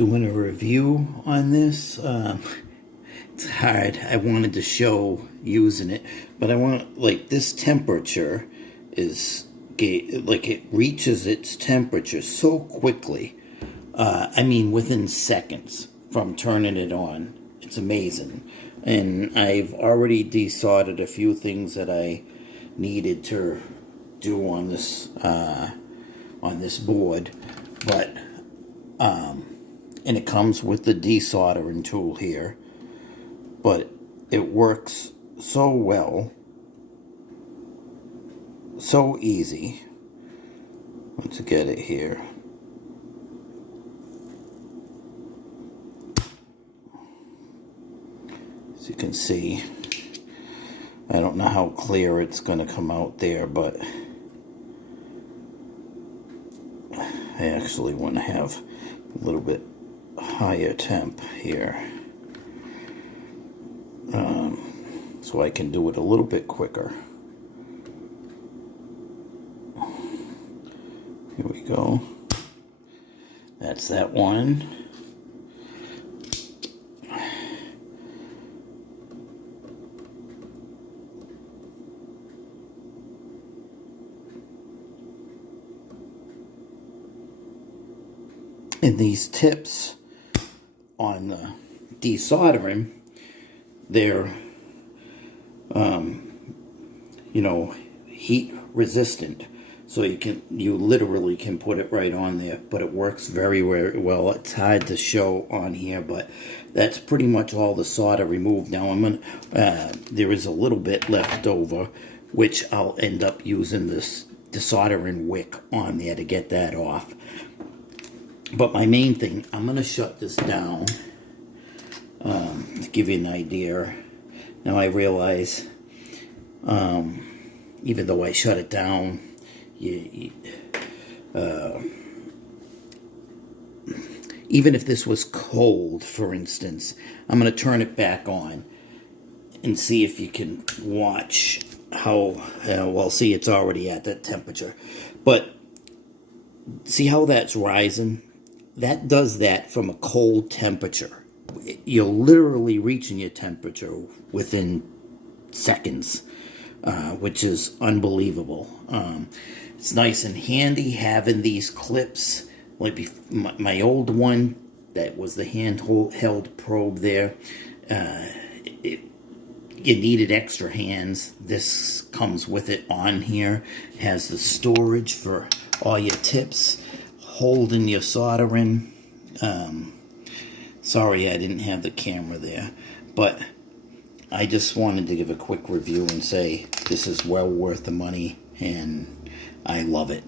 doing a review on this. It's hard. I wanted to show using it, but I want, like, this temperature is, like, it reaches its temperature so quickly. I mean, within seconds from turning it on. It's amazing. And I've already desoldered a few things that I needed to do on this board, but and it comes with the desoldering tool here, but it works so well, so easy. Let's get it here. As you can see, I don't know how clear it's going to come out there, but I actually want to have a little bit higher temp here, so I can do it a little bit quicker. Here we go. That's that one. And these tips on the desoldering, they're, heat resistant. So you literally can put it right on there, but it works very, very well. It's hard to show on here, but that's pretty much all the solder removed. Now there is a little bit left over, which I'll end up using this desoldering wick on there to get that off. But my main thing, I'm going to shut this down to give you an idea. Now I realize, even though I shut it down, even if this was cold, for instance, I'm going to turn it back on and see if you can watch how, well, see, it's already at that temperature. But see how that's rising? That does that from a cold temperature. You're literally reaching your temperature within seconds, which is unbelievable. It's nice and handy having these clips. Like my old one, that was the handheld probe there. You needed extra hands. This comes with it on here. It has the storage for all your tips, holding your soldering. Sorry I didn't have the camera there, but I just wanted to give a quick review and say this is well worth the money, and I love it.